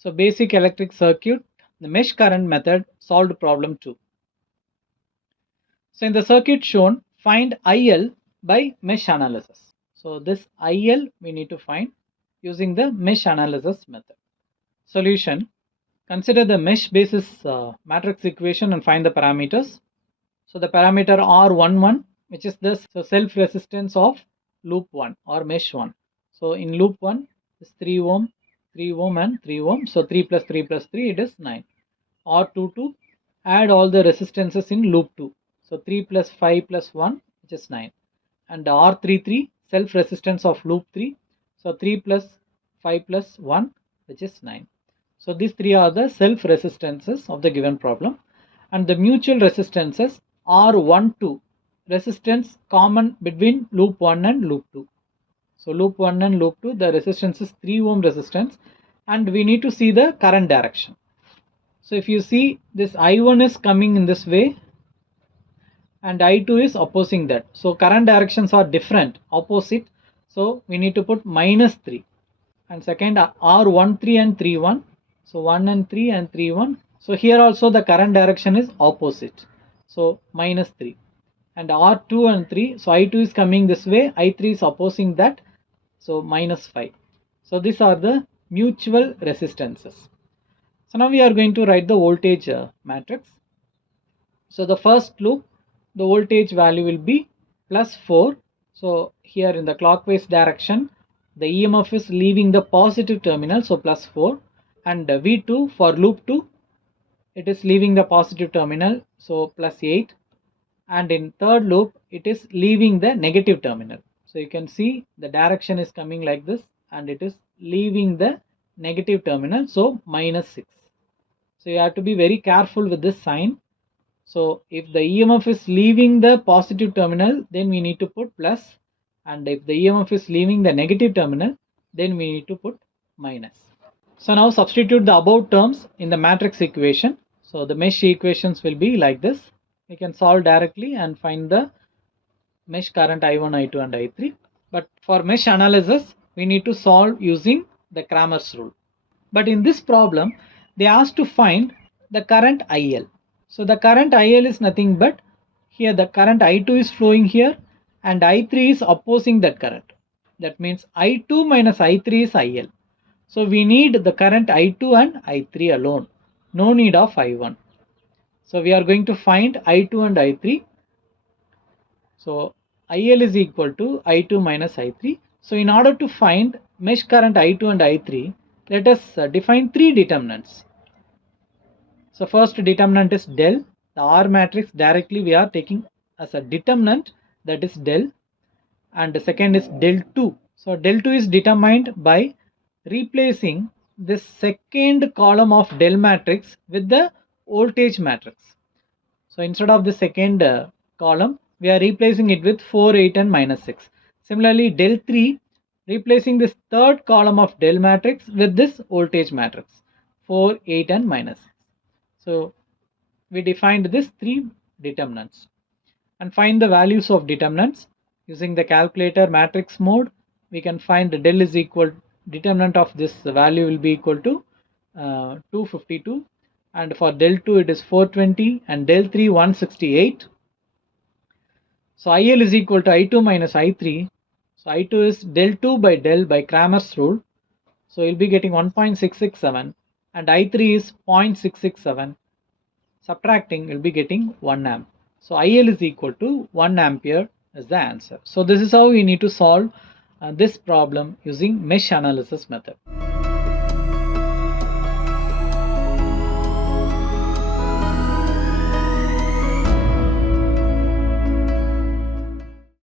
So basic electric circuit, the mesh current method solved problem 2. So in the circuit shown, find IL by mesh analysis. So this IL we need to find using the mesh analysis method. Solution: consider the mesh basis matrix equation and find the parameters. So the parameter R11, which is the self resistance of loop 1 or mesh 1. So in loop 1 is 3 ohm, 3 ohm and 3 ohm. So 3 plus 3 plus 3, it is 9. R22, add all the resistances in loop 2. So 3 plus 5 plus 1, which is 9. And R33, self resistance of loop 3. So 3 plus 5 plus 1, which is 9. So these three are the self resistances of the given problem. And the mutual resistances R12, resistance common between loop 1 and loop 2. So loop 1 and loop 2, the resistance is 3 ohm resistance, and we need to see the current direction. So if you see, this I1 is coming in this way and I2 is opposing that. So current directions are different, opposite. So we need to put -3. And second, R13 and 31. So 1 and 3 and 3, 1. So here also the current direction is opposite. So -3. And R2 and 3. So I2 is coming this way, I3 is opposing that. So -5. So these are the mutual resistances. So now we are going to write the voltage matrix. So the first loop, the voltage value will be +4. So here in the clockwise direction, the EMF is leaving the positive terminal, so +4. And V2 for loop 2, it is leaving the positive terminal, so +8. And in third loop, it is leaving the negative terminal. So you can see the direction is coming like this, and it is leaving the negative terminal, so -6. So you have to be very careful with this sign. So if the EMF is leaving the positive terminal, then we need to put plus, and if the EMF is leaving the negative terminal, then we need to put minus. So now substitute the above terms in the matrix equation. So the mesh equations will be like this. We can solve directly and find the mesh current I1, I2 and I3. But for mesh analysis, we need to solve using the Cramer's rule. But in this problem, they asked to find the current IL. So the current IL is nothing but, here the current I2 is flowing here and I3 is opposing that current. That means I2 minus I3 is IL. So we need the current I2 and I3 alone. No need of I1. So we are going to find I2 and I3. So IL is equal to I2 minus I3. So in order to find mesh current I2 and I3, let us define three determinants. So first determinant is del. The R matrix directly we are taking as a determinant, that is del. And the second is del 2. So del 2 is determined by replacing this second column of del matrix with the voltage matrix. So instead of the second column, we are replacing it with 4, 8 and -6. Similarly, del 3, replacing this third column of del matrix with this voltage matrix, 4, 8 and -6. So we defined this three determinants. And find the values of determinants using the calculator matrix mode. We can find the del is equal, determinant of this value will be equal to 252, and for del 2 it is 420 and del 3 168. So IL is equal to I2 minus I3. So I2 is del 2 by del by Cramer's rule. So you'll be getting 1.667 and I3 is 0.667. Subtracting, you'll be getting 1 amp. So IL is equal to 1 ampere is the answer. So this is how we need to solve this problem using mesh analysis method.